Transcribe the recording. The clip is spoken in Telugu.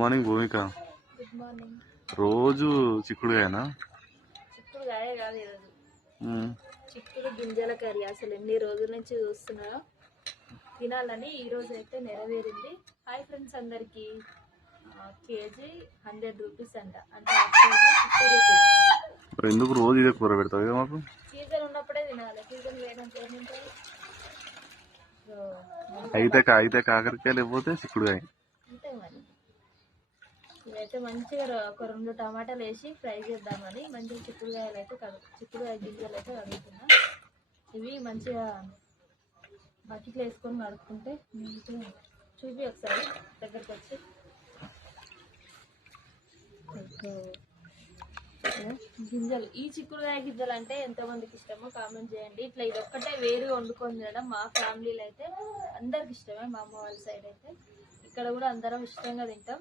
మార్నింగ్ భూమిక. Good morning. రోజు చిక్కుడుగాయనా? చిక్కుడుగాయ కాదు ఈరోజు, చిక్కుడు గింజల కర్రీ. అసలు ఎన్ని రోజుల నుంచి చూస్తున్నారో తినాలని ఈ రోజు అయితే నెరవేరింది. హాయ్ ఫ్రెండ్స్ అందరికి. కేజీ 100 రూపీస్ అంట, అంటే హాఫ్ కేజీ 50 రూపీస్. ఎందుకు రోజు ఇదే కూర పెడతావు మాకు? సీజన్ ఉన్నప్పుడే తినాలి, సీజన్ లేదంటే ఏమింటాయి. అయితే కాకరకాయ లేకపోతే చిక్కుడుగాయ అంతే మరి. ఇదైతే మంచిగా ఒక 2 టమాటాలు వేసి ఫ్రై చేద్దామని మంచిగా చిక్కుడుకాయలు అయితే చిక్కుడుకాయ గింజలు అయితే కడుగుతున్నా. ఇవి మంచిగా బకెట్లు వేసుకొని కడుక్కుంటే మంచిగా చూపి ఒకసారి దగ్గరికి వచ్చి. గింజలు, ఈ చిక్కుడుకాయ గింజలు అంటే ఎంతమందికి ఇష్టమో కామెంట్ చేయండి. ఇట్లా ఇది ఒక్కటే వేరుగా వండుకొని తినడం మా ఫ్యామిలీలో అయితే అందరికి ఇష్టమే. మా అమ్మ వాళ్ళ సైడ్ అయితే ఇక్కడ కూడా అందరం ఇష్టంగా తింటాం.